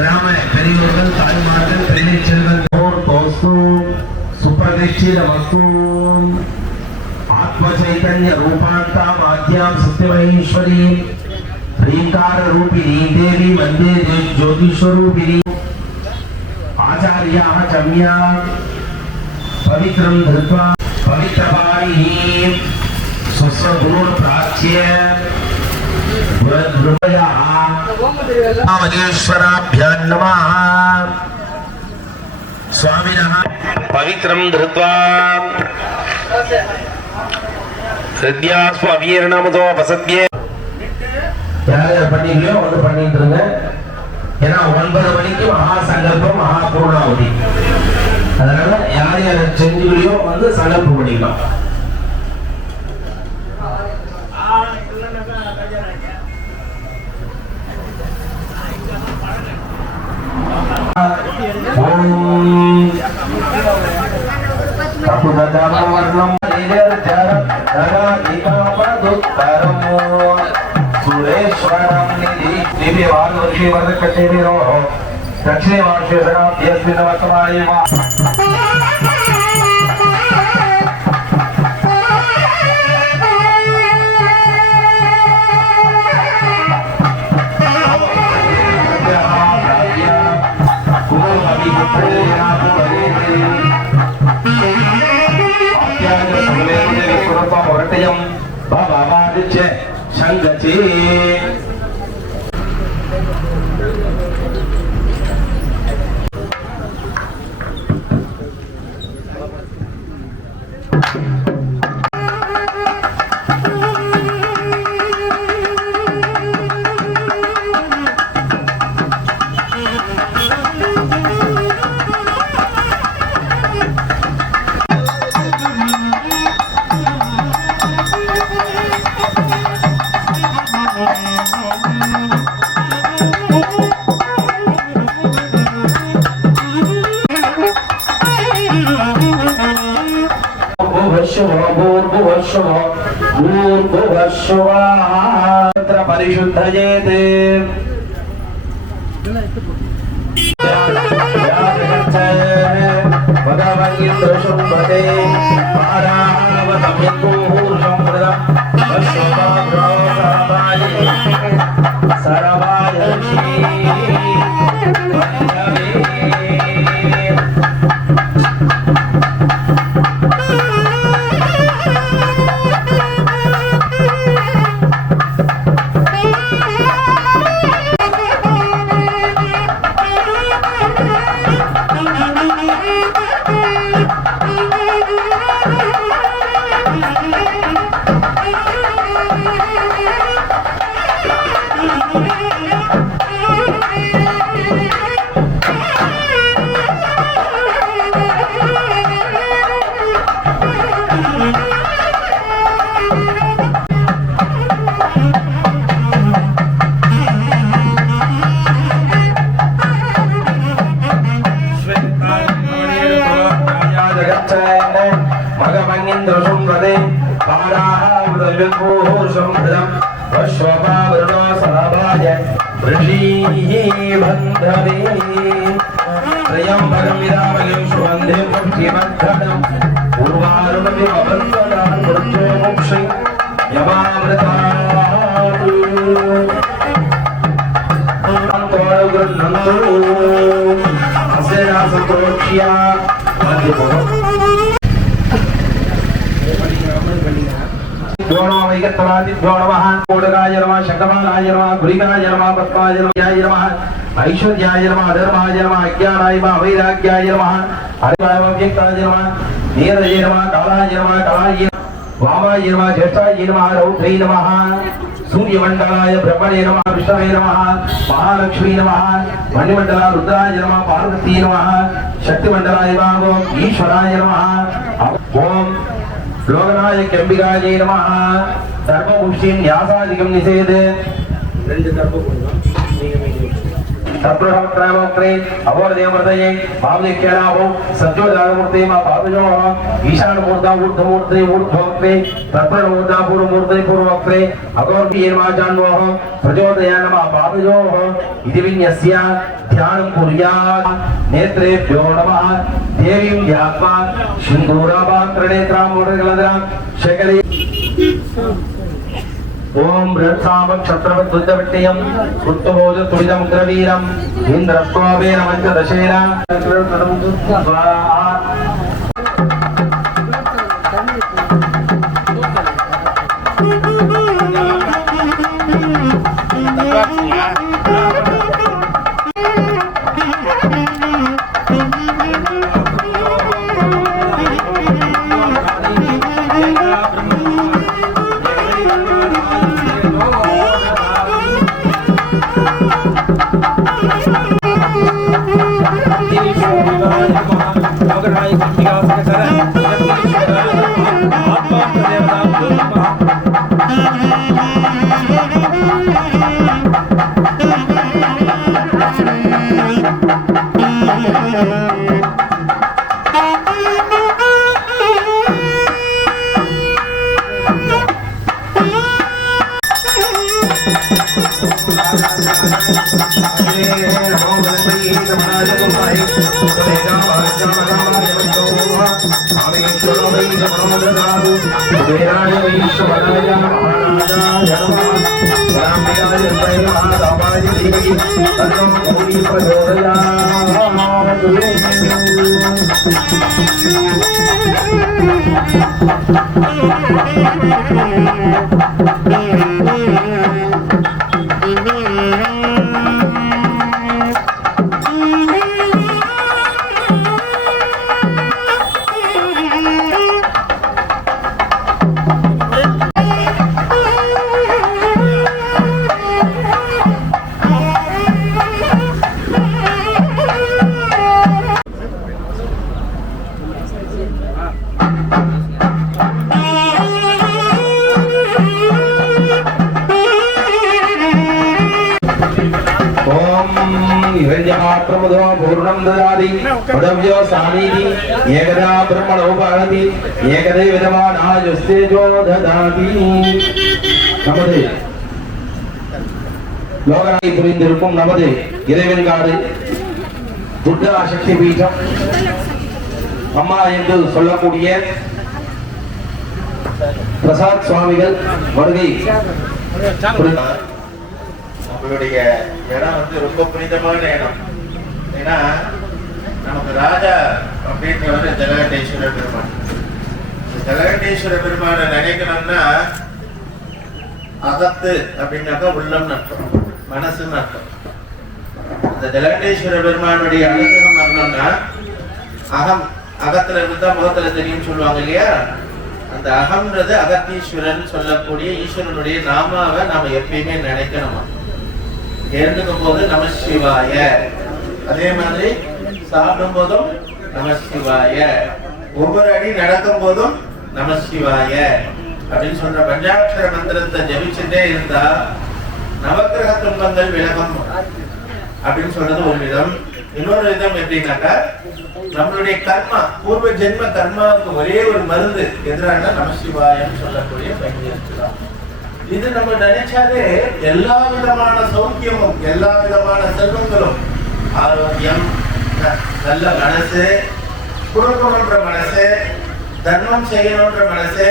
கிராம பெரியோர்கள் தாய்மார்கள் பிள்ளை செல்வங்கள் தோஸ்து सुप्रतिष्ठित वस्तु आत्म चैतन्य रूपांता माध्यम सत्यमहेश्वरी ह्रींकार रूपिणी देवी वंदे ज्योतिष स्वरूपिणी आचार्याः चम्या पवित्रं धृत्वा पवित्रवारिणी स्वस्वगुण प्राच्य ब्रह्मयाः नमः स्वामिनः पवित्रं धृत्वा सद्यास्व अवीरणमतो वसत्ये யார் பண்ணிக்கலையோ வந்து பண்ணிட்டு இருங்க. ஏன்னா 9 மணிக்கு மகா சங்கல்பம் மகா பூர்ணாவதி. அதனால யார் யார் செஞ்சுக்கலையோ வந்து சங்கல்பம் பண்ணிக்கலாம். दक्षिणे संगचे परिशुद्धयेते भगवन्यशुभते ऐश्वर्याय नमः धर्माय नमः अज्ञानाय नमः वैराग्याय नमः हरिवाव्यक्ताय नमः नीरजे नमः कालाय नमः कालाय वामाय नमः ज्येष्ठाय नमः रौद्रै नमः सूर्यमण्डलाय ब्रह्मणे नमः विष्णवे नमः महालक्ष्मी नमः मणिमण्डला रुद्राय नमः पार्वती नमः शक्तिमण्डलाय नमः ईश्वराय नमः ओम लोकनायक अंबिकाय नमः धर्मपुष्टिं न्यासादिकं निषेध ரெண்டு தர்ம கொடுங்க நீங்க सत्प्रभवक्त्रमोक्त्रे अवोदेवमृतये भावदिक्यनाभो सत्योदानमूर्ते मा पादयोः ईशानमूर्ता ऊर्ध्वमूर्ते ऊर्ध्वोक्त्रे तत्प्रमूर्ता पूर्वमूर्ते पूर्वोक्त्रे अगौर्येर्माचान्वः प्रचोदया नमः पादयोः इति विन्यस्य ध्यानं कुर्यात् नेत्रेभ्यो नमः देवीं ध्यात्वा सिन्दूराभाङ्करनेत्रां मोटरकलदरां शेखरे ओम बृहत्सामक क्षत्रवद्वज्रवट्टियं उत्तमोज तुलितमुग्रवीरं इन्द्रस्वामेन पञ्चदशेन स्वाहा पूर्णं ददाति पदव्यो सामीति एकदा ब्रह्मणो भाति एकदे विदमानाजुस्तेजो ददाति நமது லோகநாயகி புரிந்திருக்கும் நமது இறைவன்காடு துர்கா சக்தி பீடம் அம்மா என்று சொல்லக்கூடிய பிரசாத் சுவாமிகள் வருகை. நம்மளுடைய இடம் வந்து ரொம்ப புனிதமான இடம். ஏன்னா நமக்கு ராஜா அப்படின்றவர் ஜலகண்டேஸ்வர பெருமான். ஜலகண்டேஸ்வர பெருமானை நினைக்கணும்னா அகத்து அப்படின்னாக்கா உள்ளம்னு அர்த்தம், மனசுன்னு அர்த்தம். அந்த ஜலகண்டேஸ்வர பெருமானுடைய அனுகிரகம் வரணும்னா அகம், அகத்துல இருந்தா முகத்துல தெரியும் சொல்லுவாங்க இல்லையா, அந்த அகம்ன்றது அகத்தீஸ்வரன் சொல்லக்கூடிய ஈஸ்வரனுடைய நாமாவை நாம எப்பயுமே நினைக்கணுமா. எழுந்துக்கும் போது நமசிவாய, அதே மாதிரி சாப்பிடும் போதும் நமசிவாய, ஒவ்வொரு அடி நடக்கும் போதும் நமசிவாய அப்படின்னு சொல்ற பஞ்சாட்சர மந்திரத்தை ஜபிச்சுட்டே இருந்தா நவக்கிரக துன்பங்கள் விலகும் அப்படின்னு சொல்றது ஒரு விதம். இன்னொரு விதம் எப்படின்னாக்கா நம்மளுடைய கர்மா, பூர்வ ஜென்ம கர்மாவுக்கு ஒரே ஒரு மருந்து எதிரான நமசிவாயன்னு சொல்லக்கூடிய பயிற்சிதான். இது நம்ம நினைச்சாலே எல்லா விதமான சௌக்கியமும் எல்லா விதமான செல்வங்களும், ஆரோக்கியம், நல்ல மனசு, கொடுக்கணுன்ற மனசு, தர்மம் செய்யணுன்ற மனசு,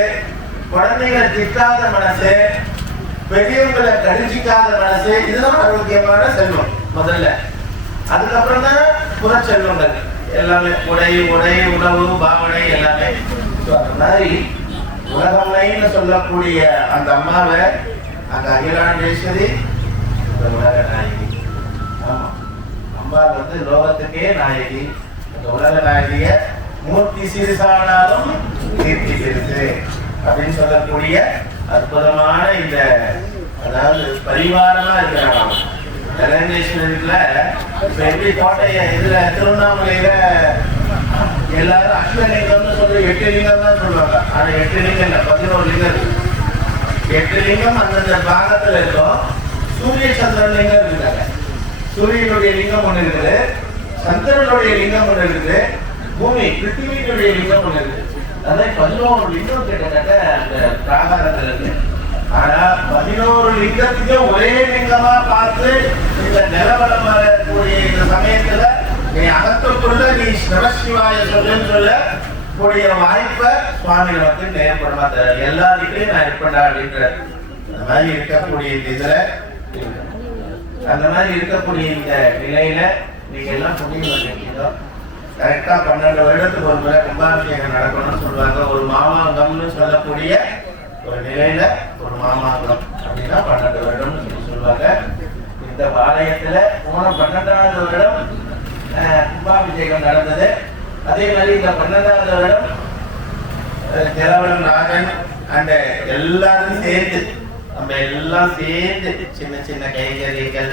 குழந்தைகளை திட்டாத மனசு, பெரியவங்களை கடிச்சிக்காத மனசு, இதுதான் ஆரோக்கியமான செல்வம் முதல்ல. அதுக்கப்புறம் தான் புற செல்வங்கள் எல்லாமே, உடை உணவு பாவனை எல்லாமே. அந்த மாதிரி உலகம்னு சொல்லக்கூடிய அந்த அம்மாவை அங்க அகிலாண்டேஸ்வரி உலக நாயகி. ஆமா, அம்மா வந்து லோகத்துக்கே நாயகி. அந்த உலக நாயகிய மூர்த்தி சிறுசானாலும் கீர்த்தி சிறுசு அப்படின்னு சொல்லக்கூடிய அற்புதமான இந்த, அதாவது பரிவாரமா இருக்கிறாங்க ஜலகண்டேஸ்வரர்ல. இப்ப எப்படி கோட்டைய இதுல திருவண்ணாமலையில எல்லாரும் அஷ்டலிங்கம்னு சொல்லி 8 லிங்கம் தான் சொல்லுவாங்க. ஆனா 8 லிங்கம் இல்ல, 11 லிங்கம் இருக்கு. 8 லிங்கம் அந்தந்த பாகத்துல இருக்கும். சூரிய சந்திரன் லிங்கம் இருக்காங்க. சூரியனுடைய லிங்கம் ஒண்ணு இருக்குது, சந்திரனுடைய லிங்கம் ஒண்ணு இருக்குது, பூமி பிருத்திவியினுடைய லிங்கம் ஒண்ணு இருக்குது. அதான் 11 லிங்கம் கிட்டத்தட்ட அந்த பிராகாரத்துல இருக்கு. ஆனா 11 லிங்கத்தையும் ஒரே லிங்கமா பார்த்து இந்த நிலவரம் வரக்கூடிய இந்த சமயத்துல நீ அகத்துக்குள்ள நீ சிவசிவாய சொல்லுன்னு சொல்ல கூடிய வாய்ப்பை சுவாமி நமக்கு நேர்படமா தர. எல்லாருக்கையும் நான் இருப்பேன்டா அப்படின்ற அந்த மாதிரி இருக்கக்கூடிய இந்த இதுல அந்த மாதிரி இருக்கக்கூடிய இந்த நிலையில நீங்க எல்லாம் புண்ணியம் பண்ணிருக்கீங்க. கரெக்டா 12 வருடத்துக்கு ஒரு முறை கும்பாபிஷேகம் நடக்கணும்னு சொல்லுவாங்க. ஒரு மாமாங்கம்னு சொல்லக்கூடிய ஒரு நிலையில ஒரு மாமாங்கம் அப்படின்னா 12 வருடம்னு சொல்லுவாங்க. இந்த ஆலயத்துல போன 12வது வருடம் கும்பாபிஷேகம் நடந்தது. அதே மாதிரி இந்த 12வது வருடம் ஜலவரம் ராஜன் அந்த எல்லாரும் சேர்ந்து நம்ம எல்லாம் சேர்ந்து சின்ன சின்ன கைகறிகள்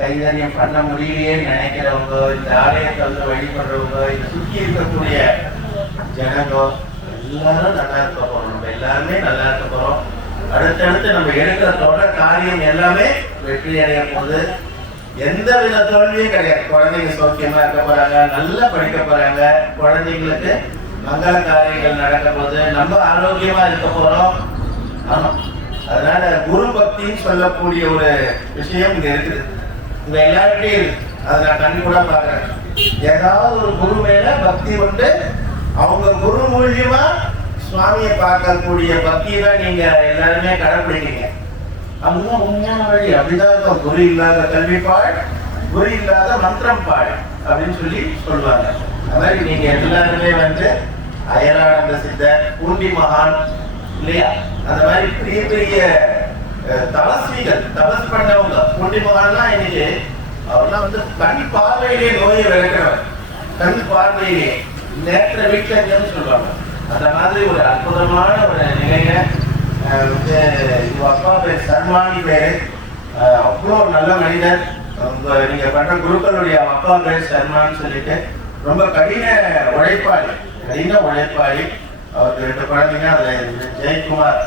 கைகரியம் பண்ண முடியலையே நினைக்கிறவங்க, இந்த ஆலயத்தை வந்து வழிபடுறவங்க, இதை சுற்றி இருக்கக்கூடிய ஜனங்க எல்லாரும் நல்லா இருக்க போறோம். நம்ம எல்லாருமே நல்லா இருக்க போறோம். அடுத்தடுத்து நம்ம எடுக்கிற தொடர் காரியம் எல்லாமே வெற்றி அடைய போகுது. எந்த வித தோல்வியும் கிடையாது. குழந்தைங்க சௌக்கியமா இருக்க போறாங்க, நல்லா படிக்க போறாங்க, குழந்தைங்களுக்கு மங்கள காரியங்கள் நடக்க போகுது, நம்ம ஆரோக்கியமா இருக்க போறோம். ஆமா, அதனால குரு பக்தின்னு சொல்லக்கூடிய ஒரு விஷயம் இங்க இருக்குது. இங்க எல்லாருக்கிட்டையும் இருக்கு. அதை நான் கண்ணு கூட பாக்குறேன். ஏதாவது ஒரு குரு மேல பக்தி உண்டு. அவங்க குரு மூலியமா சுவாமியை பார்க்கக்கூடிய பக்தியை தான் நீங்க எல்லாருமே கடைபிடிக்கிறீங்க. அதுதான் உண்மையான வழி. அப்படிதான் இருக்கும். குரு இல்லாத கல்வி பாழ், குரு இல்லாத மந்திரம் பாழ் அப்படின்னு சொல்லி சொல்லுவாங்க. அது மாதிரி நீங்க எல்லாருமே வந்து அயரானந்த சித்தர், பூண்டி மகான் இல்லையா, அந்த மாதிரி பெரிய பெரிய தபஸ்விகள், தபஸ் பண்ணவங்க. பூண்டி மகான்லாம் இன்னைக்கு அவர்லாம் வந்து கண் பார்வையிலே நோயை விளக்கிறவர். கண் பார்வையிலே நேற்ற வீட்டில் சொல்லுவாங்க. அந்த மாதிரி ஒரு அற்புதமான ஒரு நிலையில இவங்க அப்பா பேர் சர்மானி பேரு. அவ்வளோ நல்ல மனிதர். நீங்க பண்ற குருக்களுடைய அப்பா பேர் சர்மான்னு சொல்லிட்டு ரொம்ப கடின உழைப்பாளி. அவருக்கு 2 குழந்தைங்க. அதுல ஜெயக்குமார்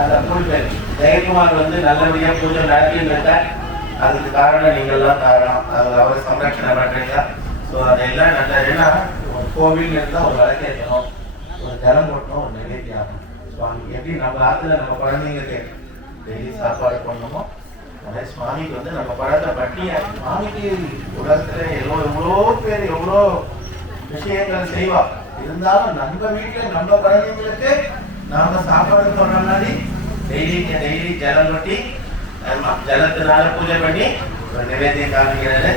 அந்த மூணு பேர். ஜெயக்குமார் வந்து நல்லபடியா பூஜை நடத்திட்டு அதுக்கு காரணம் நீங்க எல்லாம் காரணம். அவரை சம்ரட்சணை பண்றீங்க. ஸோ அதெல்லாம் நல்ல. ஏன்னா ஒரு கோவில் இருந்தால் ஒரு விளக்கேற்றணும், ஒரு ஜலம் போட்டணும், ஒரு நிலைத்தியாகும். சுவாமி எப்படி நம்ம ஆத்துல நம்ம குழந்தைங்களுக்கு டெய்லி சாப்பாடு பண்ணணுமோ அதே சுவாமிக்கு வந்து நம்ம பழத்தை பட்டிய சுவாமிக்கு உலகத்துல எவ்வளோ பேர் எவ்வளோ விஷயங்கள் செய்வா. இருந்தாலும் நம்ம வீட்டுல நம்ம குழந்தைங்களுக்கு நாம சாப்பாடு போடுற மாதிரி டெய்லி ஜலம் கொட்டி ஜலத்தினால பூஜை பண்ணி ஒரு நிவேதியம் காமிக்கிறது.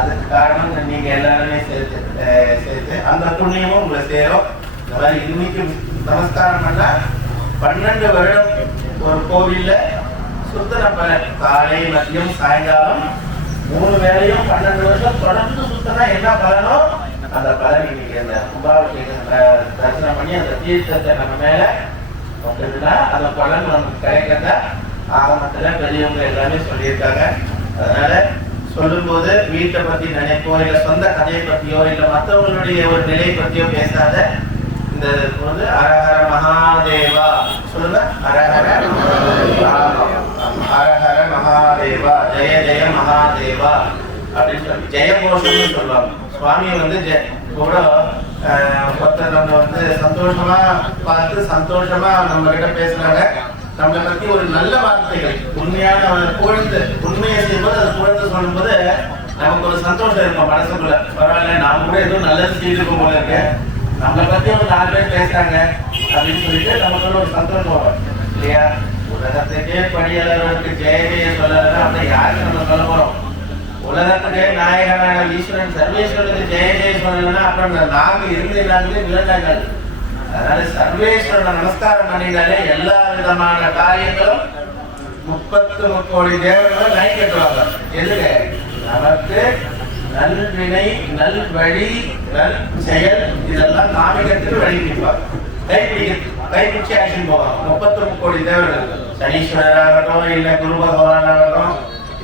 அதுக்கு காரணம் நீங்க எல்லாருமே சேர்த்து அந்த புண்ணியமும் உங்களை சேரும். இந்த மாதிரி இன்னைக்கு நமஸ்காரம் பண்ணா 12 வருடம் ஒரு கோவில்ல சுத்தன பலன். காலை மதியம் சாயங்காலம் 3 வேளையும் 12 வருஷம் தொடர்ந்து சுத்தனா என்ன பலனோ அந்த பலன் இன்னைக்கு அந்த கும்பாபிஷேகம் தரிசனம் பண்ணி அந்த தீர்த்தத்தை நம்ம மேல வந்ததுன்னா அந்த பலன் நமக்கு கிடைக்கிறதா ஆகமத்துல பெரியவங்க எல்லாமே சொல்லியிருக்காங்க. அதனால சொல்லும் போது வீட்டை பத்தி நினைப்போ இல்ல சொந்த கதையை பத்தியோ இல்ல மற்றவங்களுடைய ஒரு நிலை பத்தியோ பேசாத. இந்த போது அரஹர மகாதேவா சொல்லுங்க. அரஹர மகாதேவா, ஜெய ஜெய மகாதேவா அப்படின்னு சொல்லி ஜெயகோஷம்னு சொல்லுவாங்க. சுவாமி வந்து கூட ஒருத்தர் நம்ம வந்து சந்தோஷமா பார்த்து சந்தோஷமா நம்ம கிட்ட பேசுறாங்க. நம்மளை பத்தி ஒரு நல்ல வார்த்தைகள் உண்மையான புகழ்ந்து உண்மையை செய்யும்போது அதை புகழ்ந்து சொல்லும் போது நமக்கு ஒரு சந்தோஷம் இருக்கும் மனசுக்குள்ள. பரவாயில்ல, நாம கூட எதுவும் நல்லது செய்திருக்கும் போல இருக்கு, நம்மளை பத்தி ஒரு 4 பேர் பேசுறாங்க அப்படின்னு சொல்லிட்டு நமக்கு ஒரு சந்தோஷம் வரும் இல்லையா. உலகத்துக்கே படியளவுக்கு ஜெயஜெய சொல்லலாம் அப்படின்னா யாருக்கு நம்ம சொல்ல போறோம்? உலகத்துக்கே நாயகனான ஈஸ்வரன் சர்வேஸ்வரனுக்கு ஜெயஜெய சொல்லலைன்னா அப்புறம் நாங்க இருந்தே விளையாட்டாங்க. அதனால சர்வேஸ்வரனை நமஸ்காரம் பண்ணினாலே எல்லா விதமான காரியங்களும் 33 கோடி தேவர்களும் கை கட்டுவாங்க. எதுக்கு? நமக்கு நல்வினை, நல் வழி, நல் செயல் இதெல்லாம் காமிக்கிறதுக்கு வழி நிற்பாங்க. கைப்பிடிச்சு ஆக்ஷன் போவாங்க 33 கோடி தேவர்கள். சனீஸ்வரராகட்டும், இல்லை குரு பகவானாகட்டும்,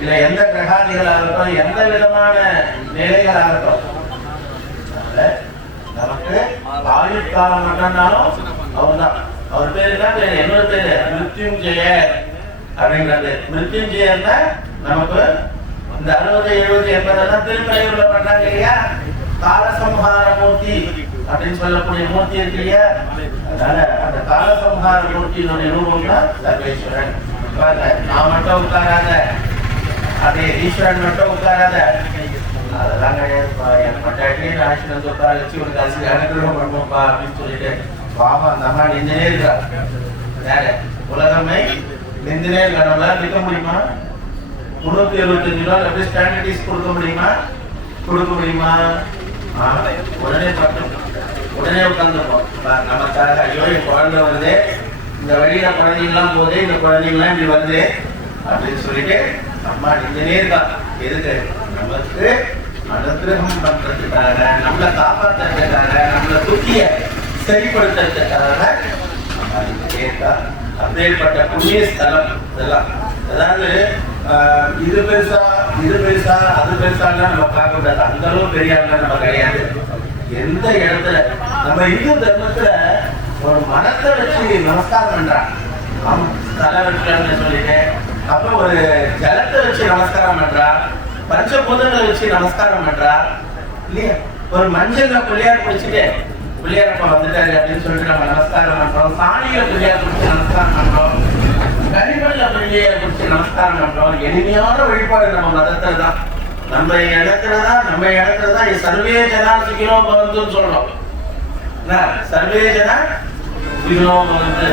இல்லை எந்த கிரகாதிகளாகட்டும், எந்த விதமான நிலைகளாகட்டும், நமக்கு ஆயுட்காலம் மட்டும்னாலும் அவர் தான். அவர் பேரு தான் பேரு. என்னோட பேரு மிருத்யுஞ்சய அப்படின்றது. மிருத்யுஞ்சயன்னா நமக்கு இந்த 60 70 80 திருக்கலையூர்ல பண்றாங்க இல்லையா, காலசம்ஹார மூர்த்தி அப்படின்னு சொல்லக்கூடிய மூர்த்தி இருக்கு இல்லையா, அதனால அந்த காலசம்ஹார மூர்த்தியினுடைய ரூபம் தான் சர்வேஸ்வரன். நான் மட்டும் உட்காராத, அதே ஈஸ்வரன் மட்டும் உட்காராத, அதெல்லாம் கிடையாது. என் பட்டாட்டியே நாசினம் உட்கார வச்சு ஒரு காசு அனுகிரகம் பண்ணுவோம்ப்பா அப்படின்னு சொல்லிட்டு பாவம் அந்த அம்மா நின்றுனே இருக்கா. வேற உலகமே நின்றுனே இருக்கா. நம்மளால நிற்க முடியுமா? 375 ரூபாய் எப்படி ஸ்டாண்டர்டைஸ் கொடுக்க முடியுமா? கொடுக்க முடியுமா? உடனே பார்த்தோம், உடனே உட்காந்துருப்போம். நமக்காக ஐயோ என் குழந்தை வருது, இந்த வழியில குழந்தைங்கலாம் போகுது, இந்த குழந்தைங்கலாம் இப்படி வருது அப்படின்னு சொல்லிட்டு அம்மா நின்றுனே இருக்கா. எதுக்கு? நமக்கு அனுகிரகம் பண்றதுக்காக, நம்மளை காப்பாற்றுறதுக்காக, நம்மளை துக்கிய சரிப்படுத்துறதுக்காக அம்மா நின்றுனே இருக்கா. அப்பேற்பட்ட புண்ணிய ஸ்தலம் இதெல்லாம். அதாவது இது பெருசா அது பெருசாலாம் நம்ம பார்க்க கூடாது. அந்த அளவு பெரிய நம்ம கிடையாது. எந்த இடத்துல நம்ம இந்து தர்மத்துல ஒரு மனத்தை வச்சு நமஸ்காரம் பண்றான், தலை வைக்கலாம்னு சொல்லிட்டு, அப்புறம் ஒரு ஜலத்தை வச்சு நமஸ்காரம் பண்றா, பஞ்சபூதங்களை வச்சு நமஸ்காரம் பண்றா இல்லையா. ஒரு மஞ்சள்ல பிள்ளையார் பிடிச்சிட்டு பிள்ளையாரப்பா வந்துட்டாரு அப்படின்னு சொல்லிட்டு நம்ம நமஸ்காரம் பண்றோம். சாணியில பிள்ளையார் பிடிச்சி நமஸ்காரம் பண்றோம். கனிமல்ல பிள்ளையார் பிடிச்சி நமஸ்காரம் பண்றோம். எளிமையான வழிபாடு நம்ம மதத்துல தான். நம்ம இடத்துலதான் சர்வே ஜனா சுகினோ பவந்துன்னு சொல்றோம். சர்வே ஜனா சுகினோ பவந்து.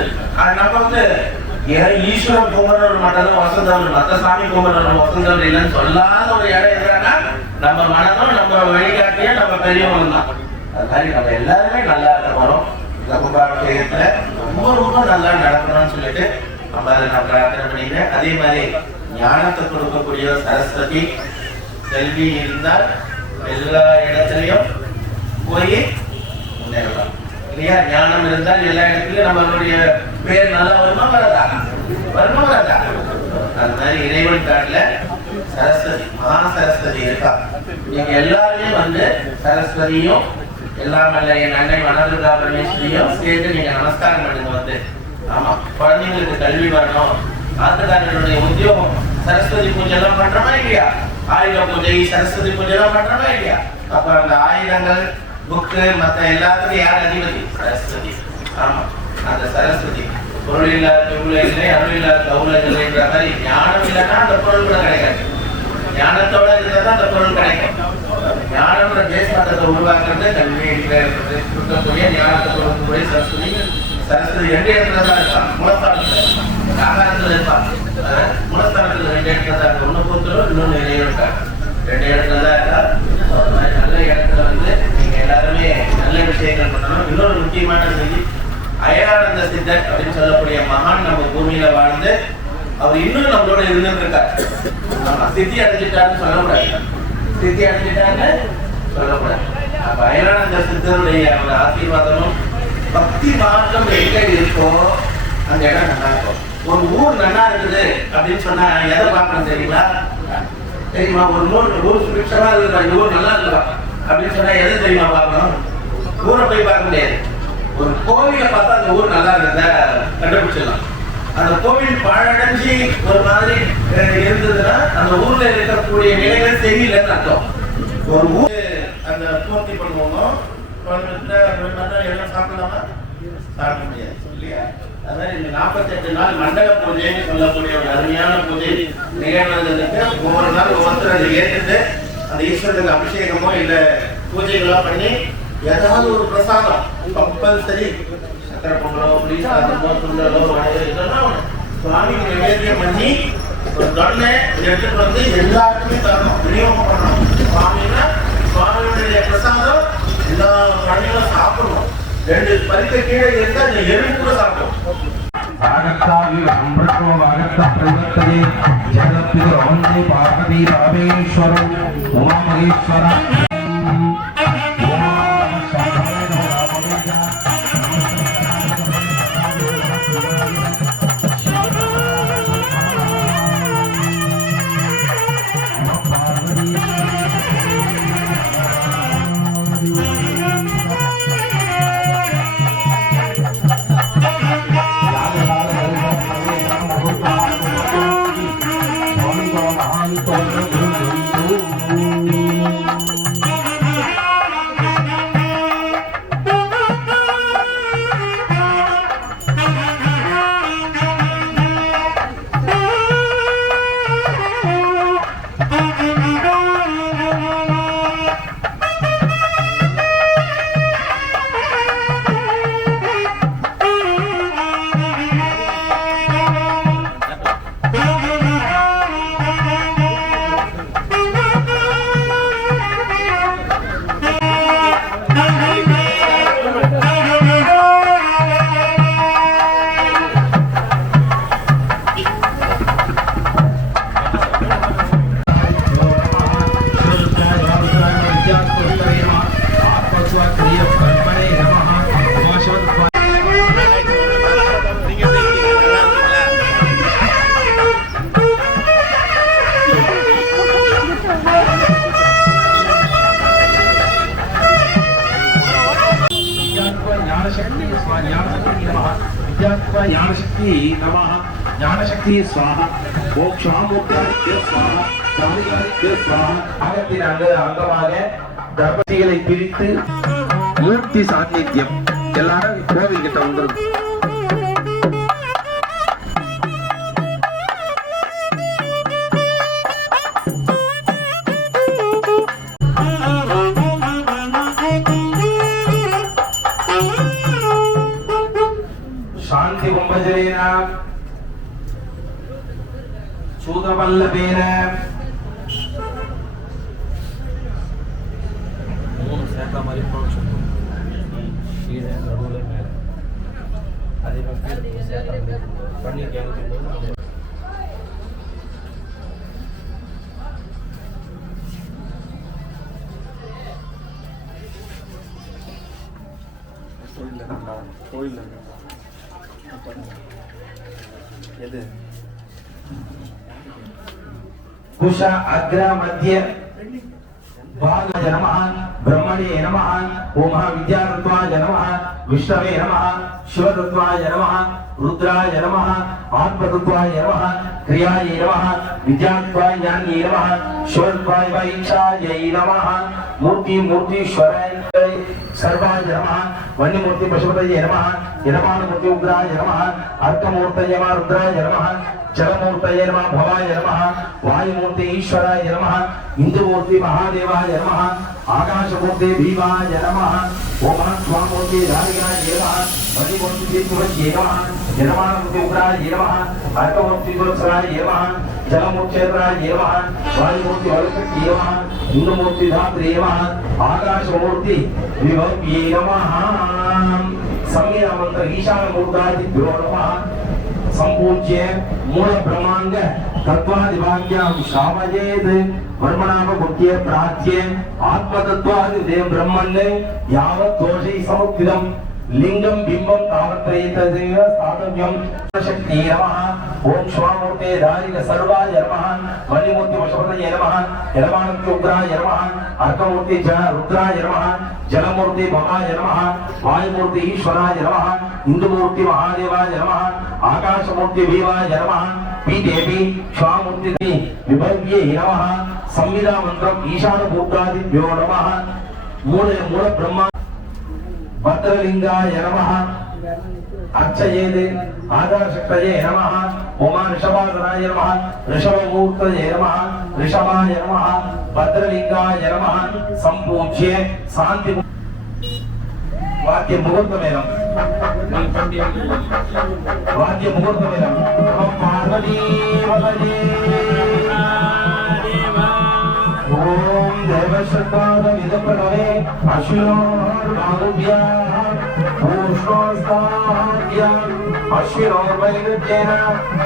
நம்ம ஈஸ்வரன் குமரன் மட்டும் வசந்தவர், மத்த சாமி குமரன் வசந்தவர் இல்லைன்னு சொல்லாத ஒரு இடம் இருக்கிறாங்கன்னா நம்ம மனதும் நம்ம வழிகாட்டிய நம்ம பெரியவங்க தான். அது மாதிரி நம்ம எல்லாருமே நல்லா இருக்கணும். இந்த கும்பாபிஷேகத்துல ரொம்ப நல்லா நடக்கணும்னு சொல்லிட்டு நம்ம அதை நான் பிரார்த்தனை பண்ணிக்கிறேன். அதே மாதிரி ஞானத்தை கொடுக்கக்கூடிய சரஸ்வதி செல்வி இருந்தால் எல்லா இடத்துலையும் போய் முன்னேறலாம் இல்லையா. ஞானம் இருந்தால் எல்லா இடத்துலயும் நம்மளுடைய பேர் நல்லா வருமா வராதா? அது மாதிரி இறைவன் காட்டுல சரஸ்வதி, மகா சரஸ்வதி இருக்கா. நீங்க எல்லாருமே சரஸ்வதியும் எல்லாம் என் அன்னை வனதுர்கா பரமேஸ்வரியும் சேர்ந்து நீங்க நமஸ்காரம் பண்ணுங்க. ஆமா, குழந்தைங்களுக்கு கல்வி வரணும், ஆத்துக்காரர்களுடைய உத்தியோகம், சரஸ்வதி பூஜை எல்லாம் பண்றோமா இல்லையா, ஆயுத பூஜை சரஸ்வதி பூஜை எல்லாம் பண்றோமா இல்லையா. அப்ப அந்த ஆயுதங்கள் புக்கு மத்த எல்லாத்துக்கும் யார் அதிபதி? சரஸ்வதி. ஆமா, அந்த சரஸ்வதி பொருள் இல்லாத இல்லை, அருள் இல்லாத கவுலர் இல்லைன்ற மாதிரி ஞானம் இல்லைன்னா அந்த பொருள் கூட கிடைக்காது. ஞானத்தோட இருந்தாதான் அந்த பொருள் கிடைக்கும். ஞானம்ன்ற தேசத்தை உருவாக்குறது கல்வி கொடுக்கக்கூடிய ஞானத்தை கொடுக்கக்கூடிய சரஸ்வதி. சரஸ்வதி 2 இடத்துல தான் இருப்பாங்க. மூலஸ்தானத்துல ஆகாரத்துல இருப்பாங்க. மூலஸ்தானத்துல 2 இடத்துல தான் இருக்கு. ஒண்ணு கூத்துரும், இன்னொன்னு இறைவனுக்காக 2 இடத்துல தான் இருக்கா. நல்ல இடத்துல நீங்க எல்லாருமே நல்ல விஷயங்கள் பண்ணணும். இன்னொரு முக்கியமான செய்தி, அயனானந்த சித்தர் அப்படின்னு சொல்லக்கூடிய மகான் நம்ம பூமியில வாழ்ந்து அவர் இன்னும் நம்மளோட இருந்துட்டு இருக்காரு. சித்தி அடைஞ்சிட்டாருன்னு சொல்லக்கூடாது, சித்தி அடைஞ்சிட்டாருன்னு சொல்லக்கூடாது. அப்ப அயனானந்த சித்தருடைய ஆசீர்வாதமும் பக்தி மார்க்கம் எங்க இருக்கோ அந்த இடம் நல்லா இருக்கும். ஒரு ஊர் நல்லா இருக்குது அப்படின்னு சொன்னா எதை பார்க்கணும் தெரியுமா? ஒரு ஊர் சுபிட்சமா இருக்குதா, இந்த ஊர் நல்லா இருக்குதா அப்படின்னு சொன்னா எதை தெரியுமா பார்க்கணும்? ஊரை போய் பார்க்க முடியாது. ஒரு கோவிலை பார்த்தா அந்த ஊர் நல்லா இருக்குதா கண்டுபிடிச்சிடலாம். அந்த கோவில் பாழடைஞ்சு ஒரு மாதிரி இருந்ததுன்னா அந்த ஊர்ல இருக்கக்கூடிய நிலைகள் சரியில்லைன்னு அர்த்தம். ஒரு ஊர் அந்த பூர்த்தி பண்ணுவோம், எல்லாம் சாப்பிடலாமா? சாப்பிட முடியாது இல்லையா. அதாவது இந்த 48 நாள் மண்டல பூஜைன்னு சொல்லக்கூடிய ஒரு அருமையான பூஜை நிகழ்வதற்கு ஒவ்வொரு நாள் ஒவ்வொருத்தர் அதை ஏற்றுட்டு அந்த ஈஸ்வரனுக்கு அபிஷேகமோ இல்லை பூஜைகளோ பண்ணி ஏதாவது ஒரு பிரசாதம் கம்பல்சரி சக்கரை பொங்கலோ புளிசாதமோ சுண்டலோ இதெல்லாம் சுவாமிக்கு நிவேதியம் பண்ணி ஒரு தொன்னை எடுத்துட்டு எல்லாருக்குமே தரணும், விநியோகம் பண்ணணும். சுவாமியுடைய பிரசாதம் எல்லா பிராணிகளும் சாப்பிடணும். 2 பறிக்க கீழே இருந்தா இந்த எறும்பு கூட சாப்பிடும். பார்வதி பரமேஸ்வரம் உமா மகேஸ்வரம் Mama. ज्ञानशक्ति नमः ज्ञानशक्ति स्वाहा ओम क्षामूर्त्यादित्य स्वाहा कालिकादित्य स्वाहा आगतिन अंगமாக கர்ப்பசிகளை பிரித்து மூர்த்தி சாநித்தியம் எல்லாரும் கோவில் கிட்ட வந்துரும் शांति कुंभजलेन सूत्रवल्लभेन மூணு சேர்த்த மாதிரி ப்ரொடக்ஷன் கீழே நடுவில் மேலே அதே மாதிரி சேர்த்த பண்ணி கேட்கும்போது கோயில் எது कुशा अग्र मध्य भागाय नमः ब्रह्मणे नमः ओम विद्यातत्वाय नमः विष्णवे नमः शिवतत्वाय नमः रुद्राय नमः आत्मतत्वाय नमः क्रियाय नमः विद्यात्वाय ज्ञान्ये नमः शिवत्वाय वैक्षायै नमः मूर्ति मूर्तीश्वराय सर्वाय नमः वन्यमूर्ति पशुपतये नमः यजमानमूर्ति उग्राय नमः अर्कमूर्तये नमः रुद्राय नमः जलमूर्तये नमः भवाय नमः वायुमूर्ति ईश्वराय नमः इंद्रमूर्ति महादेवाय नमः आकाशमूर्ति भीमाय नमः ओम स्वामूर्ति धारिकाय नमः वन्यमूर्ति तीर्थवज्ये नमः यजमानमूर्ति उग्राय नमः अर्कमूर्ति दुर्सराय नमः जलमूर्तेन्द्राय नमः वायुमूर्ति वरुणये नमः इंद्रमूर्ति धात्रे नमः आकाशमूर्ति विभव्ये नमः संज्ञामंत्र ईशानमूर्तादिभ्यो नमः संपूज्य मूल ब्रह्मांड तत्वादिभाग्यं शामयेत् वर्मणाम मुख्य प्राच्य आत्मतत्वादि देव ब्रह्मण्ये यावत् दोषै समुत्थितं लिंगं बिंबं तावत्रैतदेव स्थातव्यं शक्ति नमः ओम स्वामूर्ते धारिक सर्वाय नमः वन्यमूर्ति वशपतये नमः यजमानमूर्ति उग्राय नमः अर्कमूर्ति रुद्राय नमः जलमूर्ति भवाय नमः वायुमूर्ति ईश्वराय नमः इंदुमूर्ति महादेवाय नमः आकाशमूर्ति भीमाय नमः पीठेपि स्वामूर्ति विभव्ये नमः संविदा मंत्रम ईशानभूतादिभ्यो नमः मूल ब्रह्मा भद्रलिंगाय नमः अर्चयेत् आधारशक्तये नमः ओम ऋषभाधराय नमः ऋषभमूर्तये नमः ऋषभाय नमः भद्रलिंगाय नमः संपूज्य शांति वाद्य मुहूर्तमेनं नमः पार्वती वदने ओम देवशक्तादमिदप्रणवे अश्विनोर्बाहुभ्यां पूष्णोस्ताभ्यां अश्विनोर्वैरुध्येन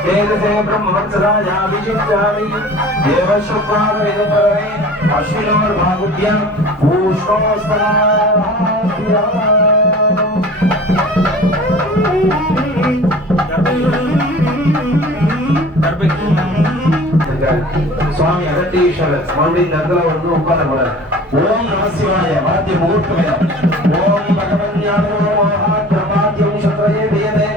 तेजसे ब्रह्मवत्सरायाभिषिक्ष्यामि देवशक्तादमिदप्रणवे अश्विनोर्बाहुभ्यां पूष्णोस्ताभ्यां स्वामी अगतीश्वर मறுபடியும் இந்த இடத்துல வந்து உட்கார போறார் ஓம் நம சிவாய வாத்திய முகூர்த்தமே ஓம் பகவன்யானோ மகாத்மாத்யம் சத்ரயே வேதே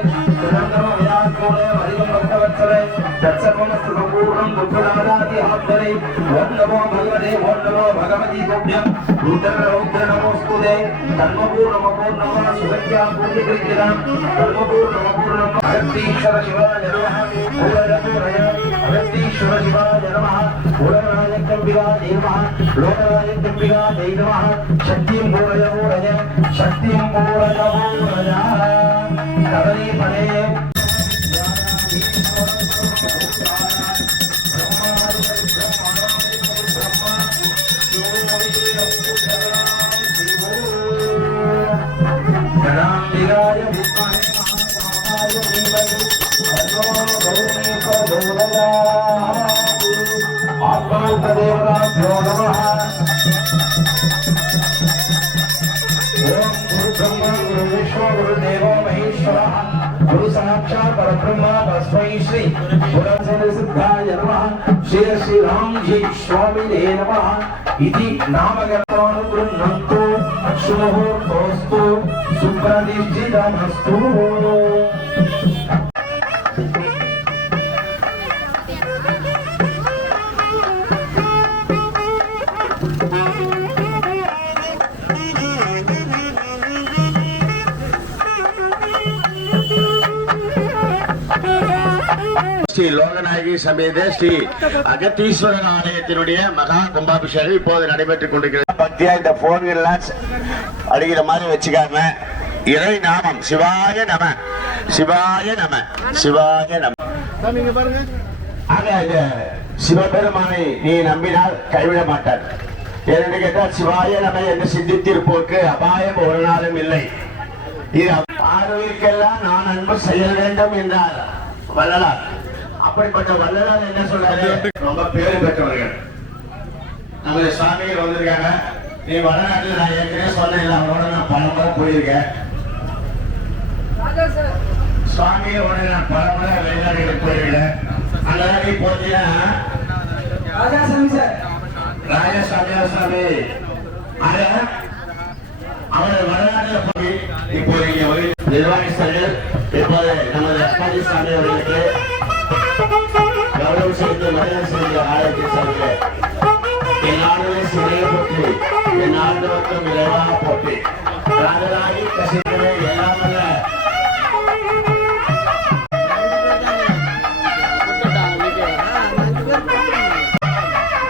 தனந்தர மயாத்மோலே வரிகம் பக்தவத்சலே தத்சர்வமஸ்து சம்பூர்ணம் புத்தராதாதி ஆப்தரே ஓம் நமோ பகவதே ஓம் நமோ பகவதி துப்யம் ருத்ர நமோஸ்துதே தன்மபூர்ணமபூர்ணம சுகத்யா பூர்ணிகிரிஜிதாம் தன்மபூர்ணமபூர்ணம அகத்தீஸ்வர சிவாய நமः பூரஜபூரய अगस्तीश्वर शिवाय नमः भूरराजकम्बिकायै नमः लोकराजकम्बिकायै नमः शक्तिं पूरय पूरय शक्तिं पूरय पूरय कदली पदे गणाम्बिकाय विद्महे महाकाय धीमहि तन्नो आत्मादेवताभ्यो नमः ओम गुरु ब्रह्मा गुरु विष्णु गुरु देवो महेश्वरः गुरु साक्षात् परब्रह्म तस्मै श्री गुरु सिद्धाय नमः श्री श्री राम जी स्वामी नमः इति नामकर्तानुगृह्णन्तु शुभमुहूर्तोऽस्तु सुप्रतिष्ठितमस्तु ஸ்ரீ லோகநாயகி சமேத ஸ்ரீ அகத்தீஸ்வரன் ஆலயத்தினுடைய மகா கும்பாபிஷேகம் இப்போது நடைபெற்றுக் கொண்டிருக்கிறது. பக்தியா இந்த போன்கள்லாம் அடிக்கிற மாதிரி வச்சுக்காம இறை நாமம் சிவாய நம சிவாய நம சிவாய நம. ஆக இந்த சிவபெருமானை நீ நம்பினால் கைவிட மாட்டார். ஏனென்று கேட்டால் சிவாய நம என்று சிந்தித்திருப்போருக்கு அபாயம் ஒரு நாளும் இல்லை. இது ஆரோக்கியெல்லாம் நான் அன்பு செய்ய வேண்டும் என்றார் வள்ளலார். அப்படிப்பட்ட வள்ளலார் என்ன சொல்றாரு? ரொம்ப பேரு பெற்றவர்கள் நமது சுவாமிகள் வந்திருக்காங்க. நீ வடநாட்டில் நான் ஏற்கனவே சொன்னேன், அவரோட நான் பலமுறை போயிருக்கேன். சுவாமியோட நான் பலமுறை வெளிநாடுகளுக்கு போயிருக்கேன். அந்த நீ போட்டீங்கன்னா ராஜசாமி அவர் வடநாட்டில் போய் இப்போ இங்க நிர்வாகிஸ்தர்கள் இப்போது நமது அப்பாஜி சாமி அவர்களுக்கு கௌரவம் செலுத்த மரியாதை செலுத்த ஆலயத்தை சார்ந்த என்னாலுமே சிறையை போட்டு என்னாலும் விரைவாக போட்டு ராஜராகி கசிதமே எல்லாமல்ல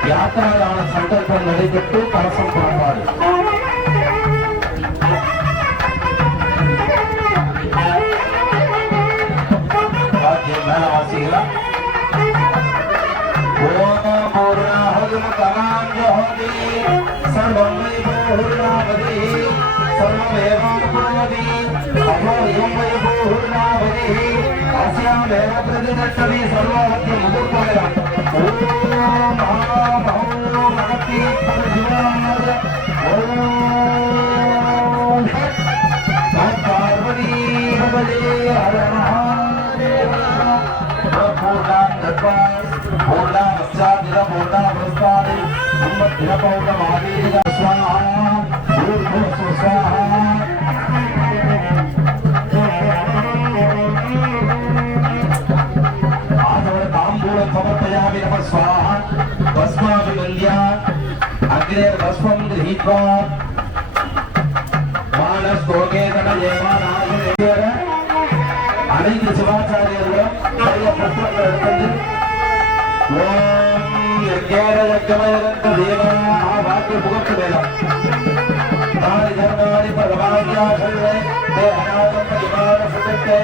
யாத்திரான சங்கல்பம் நடைபெற்று கலசம் புறப்பாடு. மேலவாசிகளா समर्पयामि नमः स्वाहा भस्माभिवन्द्या अग्रे भस्मं गृहीत्वा मानस्तोके गणदेवानाय அனைத்து சிவாச்சாரியர்களும் நிறைய புத்தகங்கள் எடுத்தது. ஓம் யஜ்ஞானயஜ்ஞமயரந்த தேவாः வாக்கிய புகழ்த்து வேதம் தாரி ஜனதாரி பரமாத்யாசல்லே தே அநாதம் பரிவார சுத்தே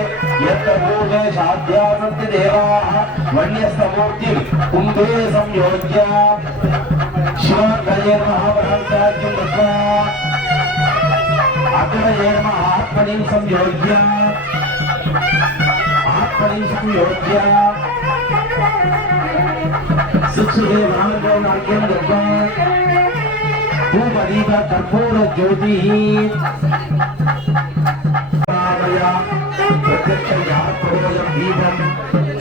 யத்த பூஜே சாத்யாசந்தி தேவாः வன்யஸ்தமூர்த்திம் கும்பே சம்யோஜ்ய சிவாங்கயே மகாபராந்தாத்யம் தத்வா அக்னயே நமः ஆத்மனிம் சம்யோஜ்ய आत्मनि संयोज्य शिक्षुदे वामदेव नाट्यं दत्वा धूपदीप कर्पूर ज्योतिः रामया प्रत्यक्ष यात्रोयं दीपं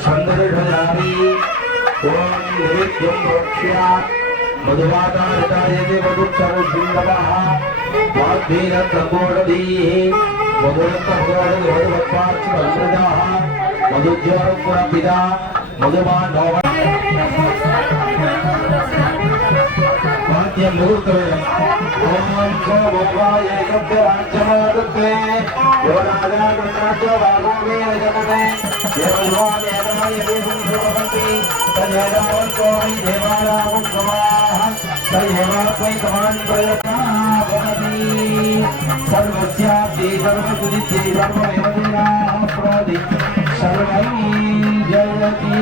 सन्दर्शयामि ओम नैवेद्यं वक्ष्या मधुवातारतायते मधुक्षरसिंहवः वाग्देन कर्पूरदीः मधुज्योरपुरपिता मधुमांडव मुहूर्तवेदम् ओम सोमोवाय राज्यमादत्ते योराजागुणाचो भागोमे जगते देवयोमेतमय देवं भवन्ति तन्यदावन्तो हि देवानां समाः तयेवात्मै समान् प्रयत्नः भवति सर्वस्याप्ति सर्वसुदित्यै सर्वमेव देवाः प्रति सर्वं जयति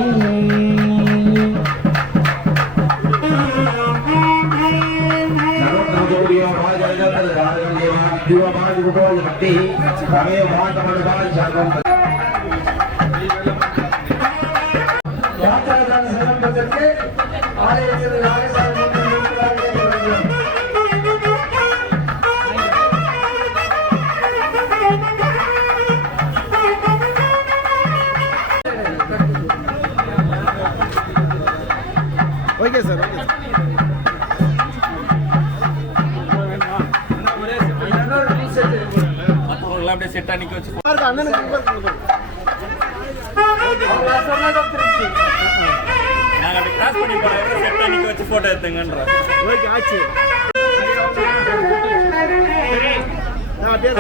ஓகே சார் அப்படியே செட் அன்னைக்கு வச்சு அண்ணனுக்கு அப்படி கிராஸ் பண்ணி போனாங்க செட்டா நிக்க வச்சு போட்டோ எடுத்துங்கன்ற ஓகே ஆச்சு அப்படியே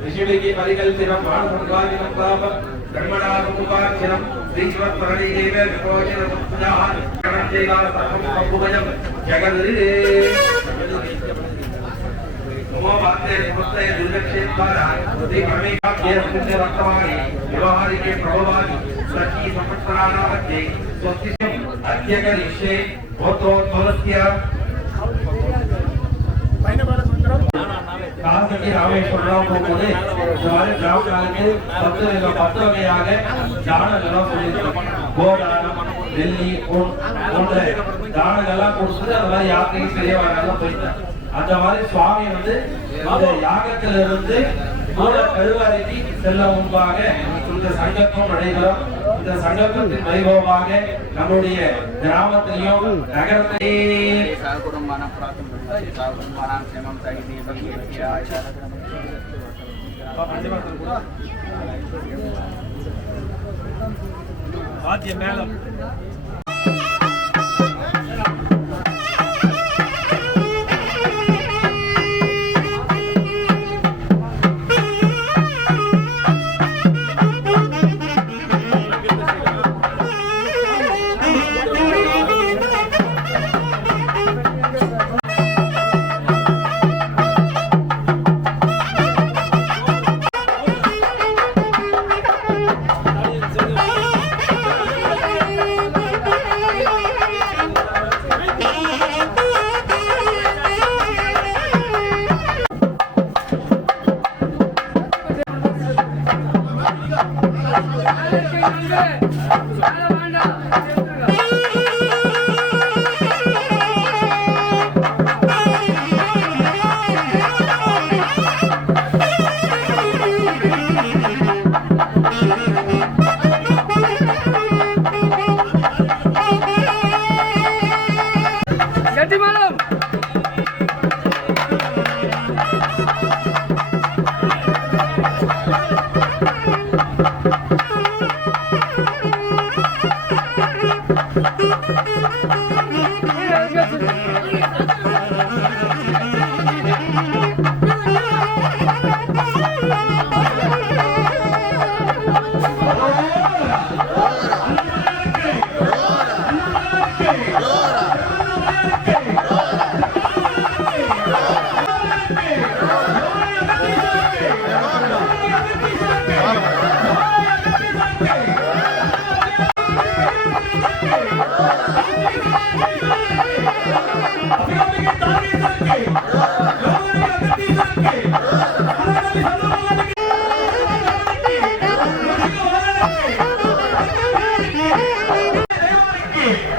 ऋषिभिः परिकल्पितं मानसंगादिनं पापं कर्मणानुपार्जनं श्रीश्वरप्रणीदेव विभोजनमुत्सुजाः कर्मञ्चैवासर्वं सम्भुवजं जगद्दिरे नमो भक्ते नमस्ते दुर्लक्षेत्वारा श्री परमेकाख्ये वर्तमानि व्यवहारिके प्रभवानि सखी संवत्सराणामध्ये स्वस्तिम् अद्य करिष्ये भूतोद्भवस्य காசடி ராமேஸ்வரம் போகும்போது இந்த மாதிரி கிராமங்களுக்கு பத்து வகையாக தானங்கள்லாம் சொல்லியிருக்கோம். கோதானம், வெள்ளி போன்ற தானங்கள்லாம் கொடுத்துட்டு அந்த மாதிரி யாத்திரைக்கு பெரியவங்க போயிட்டாங்க. அந்த மாதிரி சுவாமி வந்து இந்த யாகத்திலிருந்து மூல கருவறைக்கு செல்ல முன்பாக இந்த சங்கல்பம் நடைபெறும். இந்த சங்கல்பத்தின் வைபவமாக நம்முடைய கிராமத்திலையும் நகரத்திலேயே மேலம்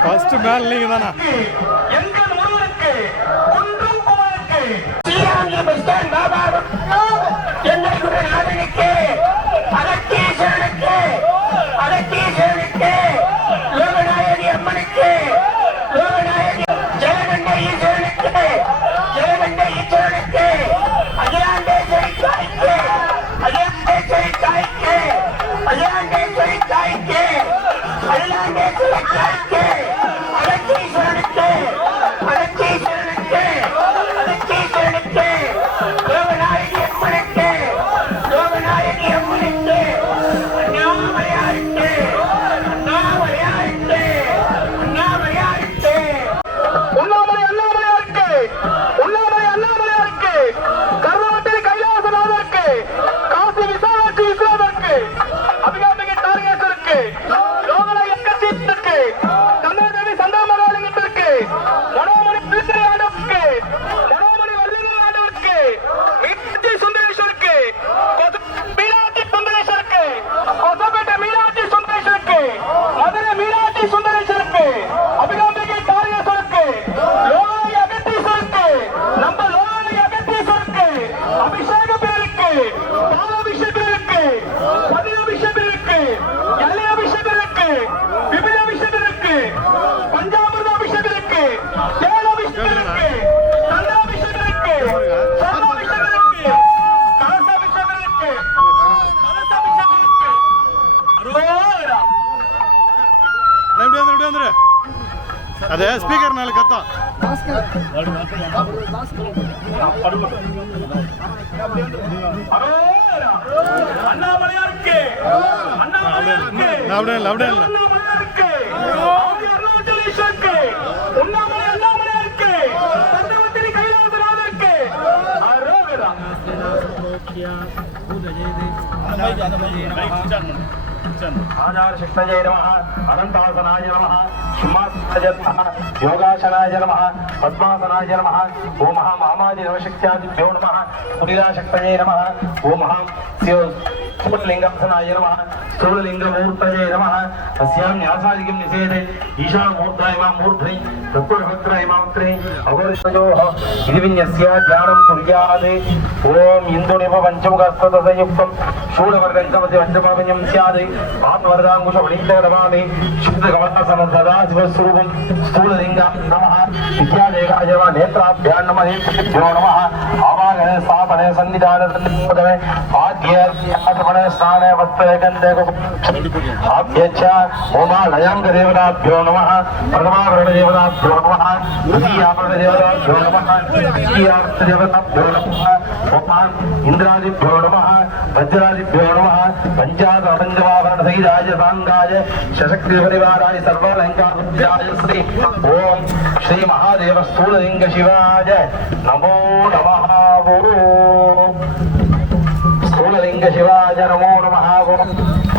ஃபர்ஸ்ட் மேல் நீங்க தானா எங்கள் ஒருவருக்கு ஒன்றும் போவதற்கு ஸ்ரீராம பஸ்தான் பாபாவுக்கு எங்களுடைய நாதனுக்கு அகத்தீஸ்வரனுக்கு லோகநாயகி அம்மனுக்கு ஜெயகண்ட ஈஸ்வரனுக்கு அகிலாண்டேஸ்வரி தாய்க்கு அகிலாண்டேஸ்வரி தாய்க்கு அகிலாண்டேஸ்வரி தாய்க்கு அபிஷேக பேருக்கு எப்படி வந்துரு ಅದೇ ಸ್ಪೀಕರ್ ನಾಳೆ ಕತ್ತ आधार शिष्टजय नमः अनंतासनाय नमः सिंहासनाय नमः योगासनाय नमः पद्मासनाय नमः ओम महामादि नवशक्त्यादिभ्यो नमः सुनीलाशक्तये नमः ओम स्थूललिंगासनाय नमः स्थूललिंगमूर्तये नमः अस्यां न्यासादिकं निषेधे ईशानमूर्धाय मां मूर्ध्नि तत्पुरुषभद्राय मात्रे अवरिष्ठयोः इति विन्यस्य ज्ञानं कुर्यात् ओम इन्दुनिव पञ्चमुखस्ततसंयुक्तं शूलवर्गङ्कमति पञ्चपापञ्यं स्यात् आत्मवरदाङ्कुशमणिन्दरमामि शुद्धकमलासनसदा शिवस्वरूपं स्थूललिङ्गाय नमः विद्यादेहाय नमः नेत्राभ्यां नमः नेत्रेभ्यो नमः आवाहने स्थापने सन्निधाने आद्यात्मने स्नाने वस्त्रे गन्धे आभ्यच्च होमालयाङ्गदेवताभ्यो नमः प्रथमावरणदेवताभ्यो नमः द्वितीयावरणदेवताभ्यो नमः तृतीयावरणदेवताभ्यो नमः होमान् इन्द्रादिभ्यो नमः वज्रादिभ्यो नमः पंचावरण सहिताय सांगाय शशक्ति परिवाराय सर्वालंकाराय श्री ओम श्री महादेव स्थूललिंग शिवाय नमो नमः स्थूललिंग शिवाय नमो नमः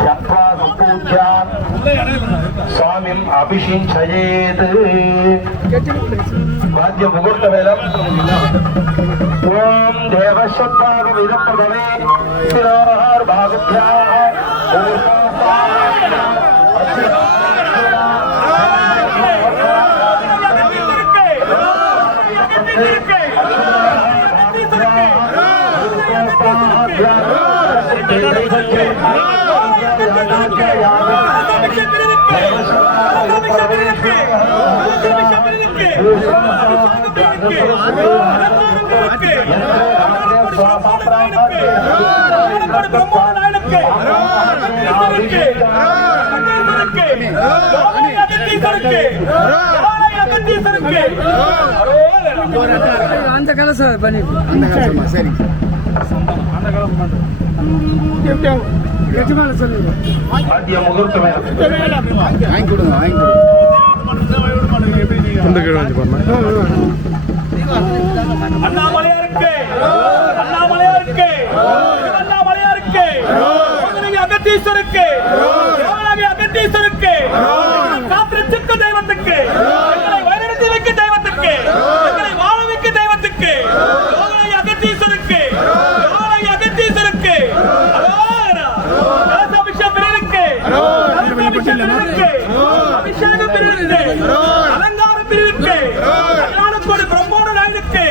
यत्वा संपूज्य स्वामिम् अभिषिञ्चयेत् वाद्य मुहूर्त वेलम ओम देवशब्दाग विदम प्रदवे शिरोहर भागभ्याः அந்த கலச பண்ணி சரி அகத்தீஸ்வருக்கு அகத்தீஸ்வருக்கு காத்திருக்க தெய்வத்துக்கு எங்களை வழிநடத்தி வைக்க தெய்வத்துக்கு எங்களை வாழ வைக்க தெய்வத்துக்கு அகத்தீஸ்வருக்கு அகத்தீஸ்வருக்கு அபிஷேகம் பிரிவுக்கு அபிஷேகம் பிரிவுக்கு அலங்கார பிரிவுக்கு அகிலானக்கோடி பிரம்மோட நாயனுக்கு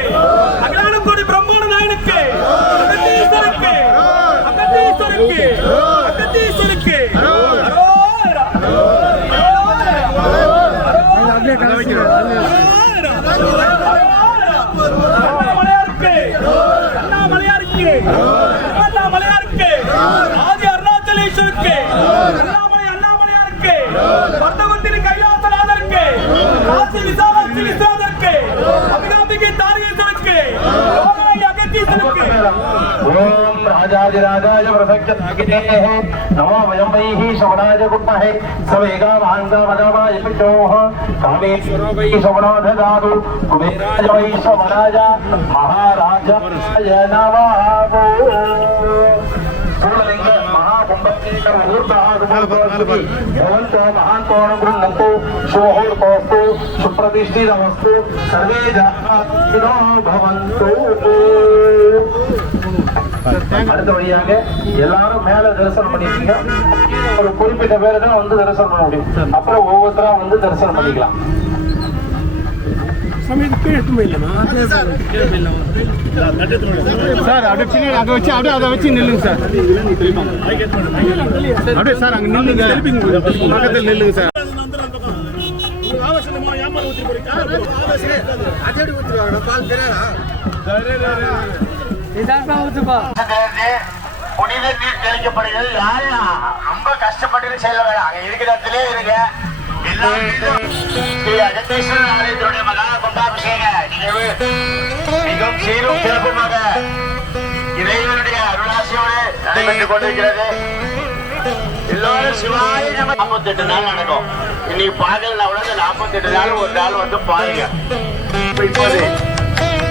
அகிலானக்கோடி பிரம்மோட நாயனுக்கு அகத்தீஸ்வருக்கு அகத்தீஸ்வருக்கு அகத்தீஸ்வருக்கு ஆதி அருணாச்சலேஸ்வருக்கு அண்ணாமலையாருக்கு வர்த்தகத்தின் கைலாசநாதருக்கு காசி விசாலாட்சி விஸ்வநாதருக்கு அபிகாம்பிகை தாரியேஸ்வருக்கு அகத்தீஸ்வருக்கு ओम राजाधिराजाय प्रसख्यतागिनेः नमो वयं वैः श्रवणाय कुर्महे सवेगा महाङ्गामदामाय पितोः कामेश्वरो वै श्रवणो ददातु कुबेराय वै श्रवणाय महाराजाय नमः स्थूललिंग महाकुम्भलिंग मुहूर्तः भवन्तो महान्तो गृह्णन्तु शोहोर्तोस्तु सुप्रतिष्ठितमस्तु सर्वे जनाः भवन्तु அடுத்த வழியாக எல்லாரும் மேல தரிசனம் பண்ணிருக்கீங்க ஒரு குறிப்பிட்ட பேரை தான் வந்து தரிசனம் பண்ண முடியும் அப்புறம் ஒவ்வொருத்தரா வந்து தரிசனம் பண்ணிக்கலாம் சார் அப்படியே பின்னாடி அதை வச்சு அப்படியே அதை வச்சு நில்லுங்க சார் அப்படியே சார் அங்க நில்லுங்க பக்கத்தில் நில்லுங்க சார் புனித நீர் தெளிக்கப்படுகிறது. யாரும் ரொம்ப கஷ்டப்பட்டு செல்ல வேண்டாம். அங்க இருக்கிற இடத்திலே இருங்க. எல்லாரும் ஸ்ரீ அகத்தீஸ்வரர் ஆலயத்தினுடைய மகா கும்பாபிஷேக நிகழ்வு மிகவும் சீரும் சிறப்புமாக இறைவனுடைய அருளாசியோடு நடைபெற்றுக் கொண்டிருக்கிறது. எல்லாரும் சிவாய நம 48 நாள் நடக்கும். இன்னைக்கு பாக்கல கூட 48 நாள் ஒரு நாள் வந்து பாருங்க. இப்போது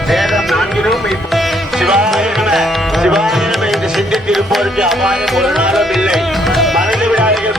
வேதம் 4 சிவாய நம சிவாய நம என்று சிந்தித்திருப்போருக்கு அபாயம் ஒரு நாளும் இல்லை. மறந்து விடாதீர்கள்.